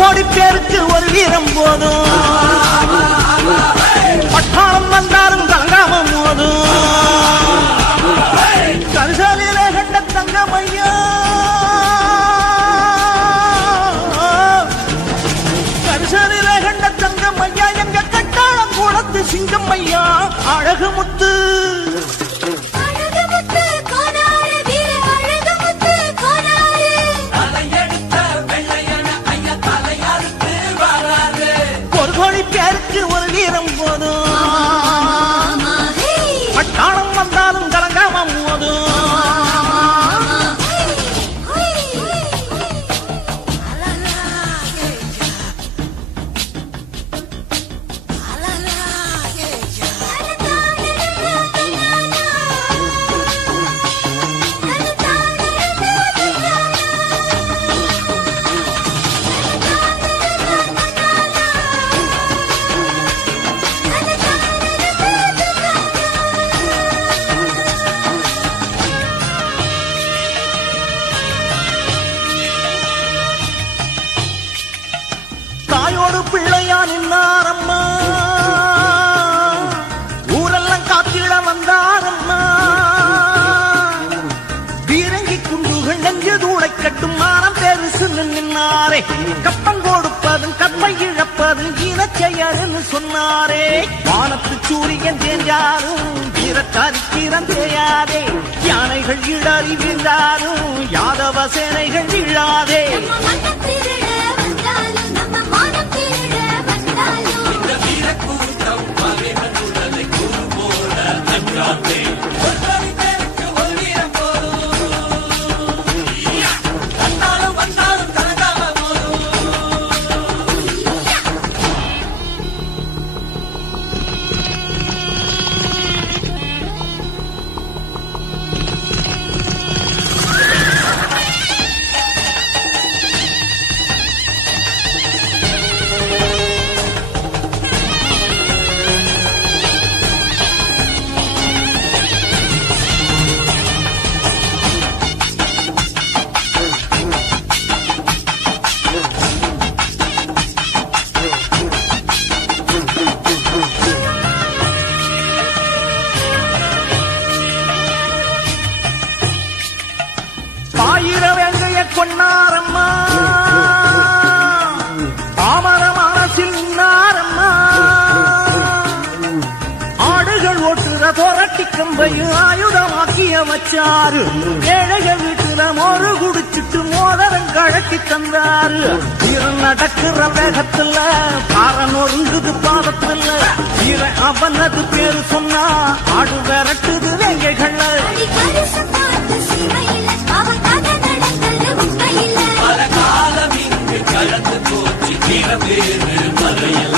கோடி பேருக்கு ஒரு வீரம் போதும். பட்டாளம் வந்தாலும் தங்காம போதும். கரிசாலையில கண்ட தங்கம் ஐயா. கரிசாலையில கண்ட தங்கம் ஐயா எங்க கட்டாளம் கூடத்து சிங்கம் ஐயா. அழகு முத்து. பிள்ளையா நின்னாரம்மா ஊரெல்லாம் காத்திட வந்தாரம்மா. பீரங்கி குண்டுகள் நெஞ்சு தூளை கட்டும் மானம் பெருசு நின்னாரே. கப்பம் கொடுப்பதும் கப்பை இழப்பதும் இன இனச்செயல்னு சொன்னாரே. வானத்து சூரியன் தேஞ்சாரும் வீரக்காரி தீரம் தேயாதே. யானைகள் இடறி வீழ்ந்தாரும் யாதவ சேனைகள் வீழாதே. Ah! ஆடுகள் ஓட்டுற புரட்டி கம்பையும் ஆயுதமாக்கிய வச்சாரு ஏழைகள் வீட்டுல மோரு குடிச்சிட்டு மோதரம் கழட்டி தந்தாரு. வீரன் நடக்கிற வேகத்துல பாரன் ஒருங்குது பாதத்துல. வீரன் அவனது பேரு சொன்னா ஆடு விரட்டுது வேங்கைகள்ல. காலம் இங்கு கலந்து போச்சு கிளம்பேறு மலையெல்லாம்